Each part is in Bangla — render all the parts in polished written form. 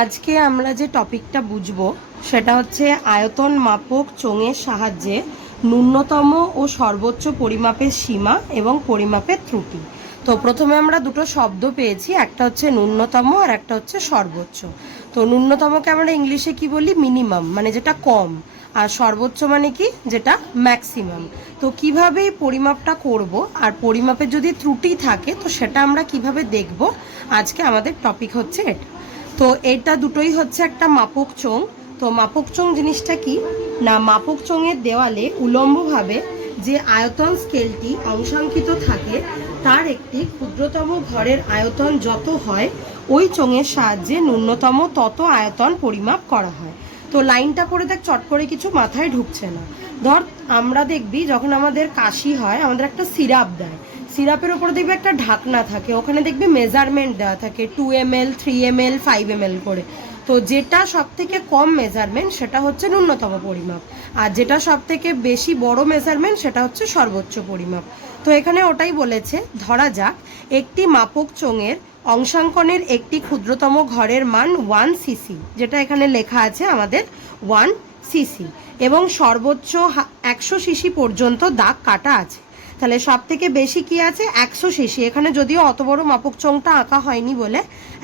আজকে আমরা যে টপিকটা বুঝবো সেটা হচ্ছে আয়তন মাপক চোঙের সাহায্যে ন্যূনতম ও সর্বোচ্চ পরিমাপের সীমা এবং পরিমাপের ত্রুটি। তো প্রথমে আমরা দুটো শব্দ পেয়েছি, একটা হচ্ছে ন্যূনতম আর একটা হচ্ছে সর্বোচ্চ। তো ন্যূনতমকে আমরা ইংলিশে কি বলি? মিনিমাম, মানে যেটা কম। আর সর্বোচ্চ মানে কি? যেটা ম্যাক্সিমাম। তো কিভাবে এই পরিমাপটা করব আর পরিমাপের যদি ত্রুটি থাকে তো সেটা আমরা কিভাবে দেখব, আজকে আমাদের টপিক হচ্ছে এটা। তো এটা দুটোই হচ্ছে একটা মাপক চোঙ। তো মাপক চোঙ জিনিসটা কি না, মাপক চোঙের দেওয়ালে উলম্বভাবে যে আয়তন স্কেলটি অংশাঙ্কিত থাকে তার একটি ক্ষুদ্রতম ঘরের আয়তন যত হয় ওই চোঙের সাহায্যে ন্যূনতম তত আয়তন পরিমাপ করা হয়। তো লাইনটা করে দেখ, চট করে কিছু মাথায় ঢুকছে না। ধর আমরা দেখবি যখন আমাদের কাশি হয় আমাদের একটা সিরাপ দেয়, সিরাপের ওপরে দেখবে একটা ঢাকনা থাকে, ওখানে দেখবে মেজারমেন্ট দেওয়া থাকে 2 ml 3 ml 5 ml করে। তো যেটা সব থেকে কম মেজারমেন্ট সেটা হচ্ছে ন্যূনতম পরিমাপ, আর যেটা সব থেকে বেশি বড় মেজারমেন্ট সেটা হচ্ছে সর্বোচ্চ পরিমাপ। তো এখানে ওটাই বলেছে, ধরা যাক একটি মাপক চোঙের অংশাঙ্কনের একটি ক্ষুদ্রতম ঘরের মান 1 cc, যেটা এখানে লেখা আছে আমাদের 1 cc, এবং সর্বোচ্চ 100 cc পর্যন্ত দাগ কাটা আছে। তাহলে সব থেকে বেশি কি আছে? 100 cc। এখানে যদিও অত বড় মাপক চোঙটা আঁকা হয়নি বলে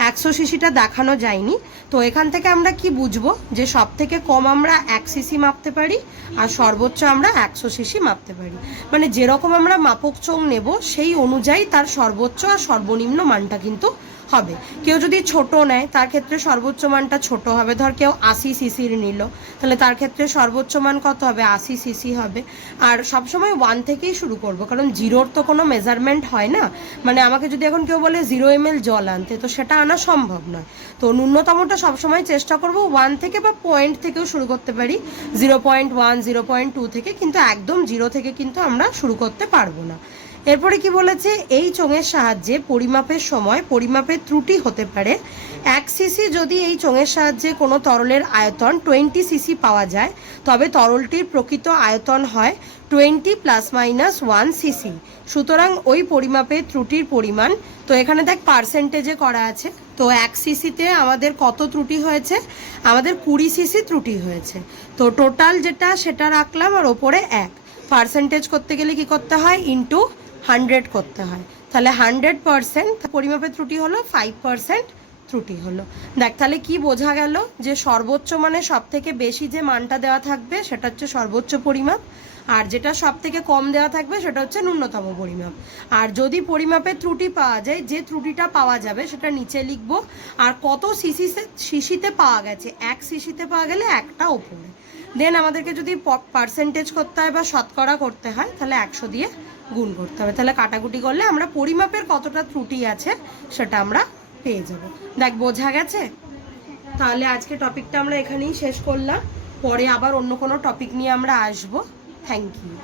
100 cc দেখানো যায়নি। তো এখান থেকে আমরা কি বুঝবো যে সব থেকে কম আমরা 1 cc মাপতে পারি আর সর্বোচ্চ আমরা 100 cc মাপতে পারি। মানে যেরকম আমরা মাপক চোঙ নেব সেই অনুযায়ী তার সর্বোচ্চ আর সর্বনিম্ন মানটা কিন্তু হবে। কেউ যদি ছোট নেয় তার ক্ষেত্রে সর্বোচ্চ মানটা ছোট হবে। ধর কেউ 80 cc নিল, তাহলে তার ক্ষেত্রে সর্বোচ্চ মান কত হবে? 80 cc হবে। আর সবসময় 1 থেকেই শুরু করব, কারণ জিরোর তো কোনো মেজারমেন্ট হয় না। মানে আমাকে যদি এখন কেউ বলে 0 ml জল আনতে, তো সেটা আনা সম্ভব নয়। তো ন্যূনতমটা সবসময় চেষ্টা করব 1 থেকে, বা পয়েন্ট থেকেও শুরু করতে পারি, 0.1 0.2 থেকে, কিন্তু একদম 0 থেকে কিন্তু আমরা শুরু করতে পারবো না। এরপরে কি বলেছে? এই চোঙের সাহায্যে পরিমাপের সময় পরিমাপের ত্রুটি হতে পারে। 1 cc যদি এই চোঙের সাহায্যে কোনো তরলের আয়তন 20 cc পাওয়া যায়, তবে তরলটির প্রকৃত আয়তন হয় 20 ± 1 cc। সুতরাং ওই পরিমাপের ত্রুটির পরিমাণ, তো এখানে দেখ পার্সেন্টেজে করা আছে। তো 1 cc-তে আমাদের কত ত্রুটি হয়েছে? আমাদের 20 cc ত্রুটি হয়েছে। তো টোটাল যেটা সেটা রাখলাম, আর ওপরে 1। পার্সেন্টেজ করতে গেলে কি করতে হয়? ইন্টু 100 করতে হয়। তাহলে 100% পরিমাপের ত্রুটি হলো 5% ত্রুটি হলো। দেখ তাহলে কি বোঝা গেল যে সর্বোচ্চ মানে সব থেকে বেশি যে মানটা দেওয়া থাকবে সেটা হচ্ছে সর্বোচ্চ পরিমাপ, আর যেটা সব থেকে কম দেওয়া থাকবে সেটা হচ্ছে ন্যূনতম পরিমাপ। আর যদি পরিমাপের ত্রুটি পাওয়া যায়, যে ত্রুটিটা পাওয়া যাবে সেটা নিচে লিখবো, আর কত সিসিতে পাওয়া গেছে, 1 cc-তে পাওয়া গেলে একটা ওপরে। দেন আমাদেরকে যদি পার্সেন্টেজ করতে হয় বা শতকরা করতে হয় তাহলে 100 দিয়ে গুণ করতে হবে। তাহলে কাটাকুটি করলে আমরা পরিমাপের কতটা ত্রুটি আছে সেটা আমরা পেয়ে যাব। দেখ বোঝা গেছে? তাহলে আজকে টপিকটা আমরা এখানেই শেষ করলাম, পরে আবার অন্য কোনো টপিক নিয়ে আমরা আসবো। Thank you.